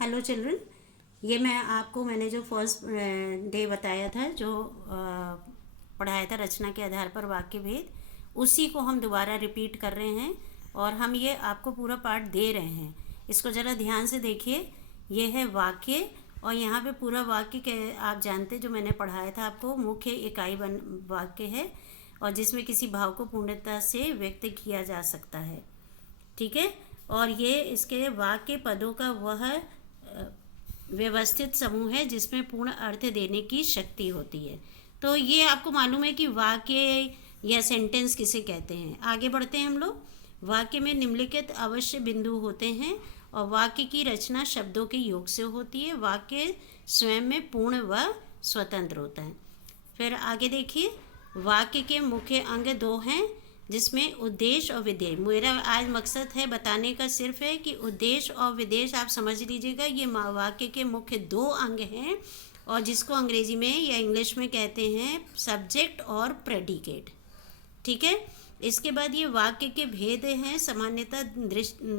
Hello children, ये मैंने जो फर्स्ट डे बताया था, जो पढ़ाया था रचना के आधार पर वाक्य भेद, उसी को हम दोबारा रिपीट कर रहे हैं। और हम ये आपको पूरा पार्ट दे रहे हैं। इसको ज़रा ध्यान से देखिए। ये है वाक्य, और यहाँ पे पूरा वाक्य के आप जानते, जो मैंने पढ़ाया था आपको, मुख्य इकाई बन वाक्य है, और जिसमें किसी भाव को पूर्णता से व्यक्त किया जा सकता है। ठीक है। और ये इसके वाक्य पदों का वह व्यवस्थित समूह है जिसमें पूर्ण अर्थ देने की शक्ति होती है। तो ये आपको मालूम है कि वाक्य या सेंटेंस किसे कहते हैं। आगे बढ़ते हैं हम लोग। वाक्य में निम्नलिखित अवश्य बिंदु होते हैं, और वाक्य की रचना शब्दों के योग से होती है। वाक्य स्वयं में पूर्ण व स्वतंत्र होता है। फिर आगे देखिए, वाक्य के मुख्य अंग दो हैं, जिसमें उद्देश्य और विधेय। मेरा आज मकसद है बताने का सिर्फ है कि उद्देश्य और विधेय आप समझ लीजिएगा। ये वाक्य के मुख्य दो अंग हैं, और जिसको अंग्रेजी में या इंग्लिश में कहते हैं सब्जेक्ट और प्रेडिकेट। ठीक है। इसके बाद ये वाक्य के भेद हैं, सामान्यतः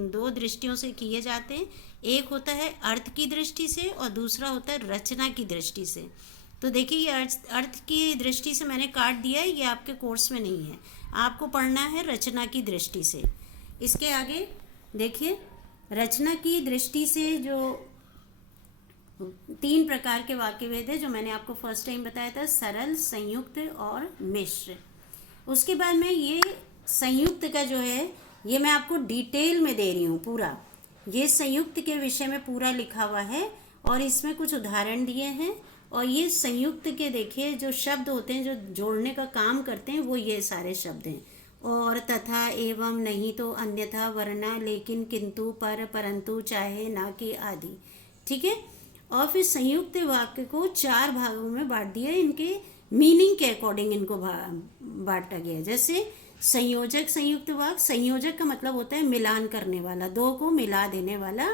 दो दृष्टियों से किए जाते हैं। एक होता है अर्थ की दृष्टि से, और दूसरा होता है रचना की दृष्टि से। तो देखिए, ये अर्थ की दृष्टि से मैंने काट दिया है, ये आपके कोर्स में नहीं है। आपको पढ़ना है रचना की दृष्टि से। इसके आगे देखिए, रचना की दृष्टि से जो 3 प्रकार के वाक्य भेद है, जो मैंने आपको फर्स्ट टाइम बताया था, सरल, संयुक्त और मिश्र। उसके बाद में ये संयुक्त का जो है, ये मैं आपको डिटेल में दे रही हूँ पूरा। ये संयुक्त के विषय में पूरा लिखा हुआ है, और इसमें कुछ उदाहरण दिए हैं। और ये संयुक्त के देखिए जो शब्द होते हैं, जो जोड़ने का काम करते हैं, वो ये सारे शब्द हैं। और, तथा, एवं, नहीं तो, अन्यथा, वरना, लेकिन, किंतु, पर, परंतु, चाहे, ना कि, आदि। ठीक है। और फिर संयुक्त वाक्य को 4 भागों में बांट दिया, इनके मीनिंग के अकॉर्डिंग इनको बांटा गया। जैसे संयोजक संयुक्त वाक्य, संयोजक का मतलब होता है मिलान करने वाला, दो को मिला देने वाला,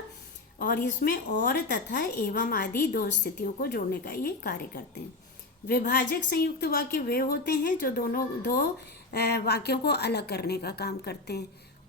और इसमें और, तथा, एवं आदि 2 स्थितियों को जोड़ने का ये कार्य करते हैं। विभाजक संयुक्त वाक्य वे होते हैं जो दो वाक्यों को अलग करने का काम करते हैं।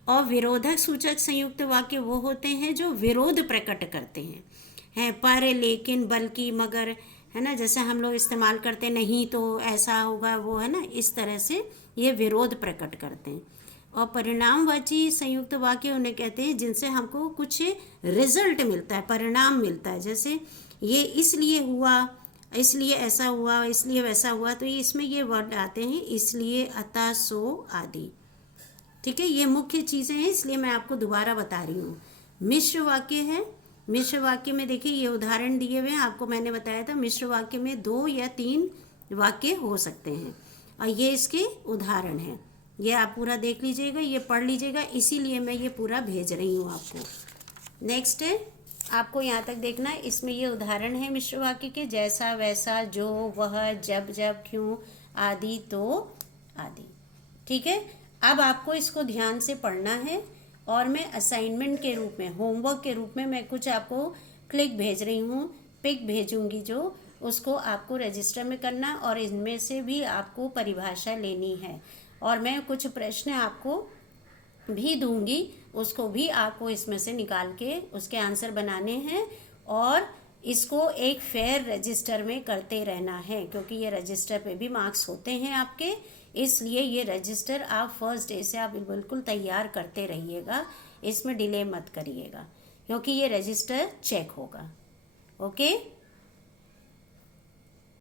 और विरोधक सूचक संयुक्त वाक्य वो होते हैं जो विरोध प्रकट करते हैं पर, लेकिन, बल्कि, मगर, है ना। जैसे हम लोग इस्तेमाल करते नहीं तो, ऐसा होगा, वो है ना, इस तरह से ये विरोध प्रकट करते हैं। और परिणामवाची संयुक्त वाक्य उन्हें कहते हैं जिनसे हमको कुछ रिजल्ट मिलता है, परिणाम मिलता है। जैसे ये इसलिए हुआ, इसलिए ऐसा हुआ, इसलिए वैसा हुआ, तो ये इसमें ये वर्ड आते हैं, इसलिए, अतः, सो, आदि। ठीक है। ये मुख्य चीज़ें हैं, इसलिए मैं आपको दोबारा बता रही हूँ। मिश्र वाक्य है। मिश्र वाक्य में देखिए, ये उदाहरण दिए हुए हैं। आपको मैंने बताया था मिश्र वाक्य में 2 या 3 वाक्य हो सकते हैं, और ये इसके उदाहरण हैं। ये आप पूरा देख लीजिएगा, ये पढ़ लीजिएगा, इसीलिए मैं ये पूरा भेज रही हूँ आपको। नेक्स्ट है, आपको यहाँ तक देखना है। इसमें ये उदाहरण है मिश्र वाक्य के, जैसा, वैसा, जो, वह, जब, क्यों, आदि, तो, आदि। ठीक है। अब आपको इसको ध्यान से पढ़ना है, और मैं असाइनमेंट के रूप में, होमवर्क के रूप में मैं कुछ आपको क्लिक भेज रही हूँ, पिक भेजूंगी, जो उसको आपको रजिस्टर में करना, और इनमें से भी आपको परिभाषा लेनी है। और मैं कुछ प्रश्न आपको भी दूंगी, उसको भी आपको इसमें से निकाल के उसके आंसर बनाने हैं, और इसको एक फेयर रजिस्टर में करते रहना है, क्योंकि ये रजिस्टर पे भी मार्क्स होते हैं आपके। इसलिए ये रजिस्टर आप फर्स्ट डे से आप बिल्कुल तैयार करते रहिएगा, इसमें डिले मत करिएगा, क्योंकि ये रजिस्टर चेक होगा। ओके।